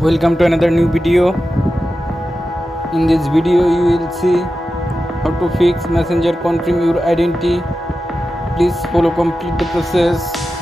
Welcome to another new video. In this video you will see how to fix Messenger confirm your identity. Please follow complete the process.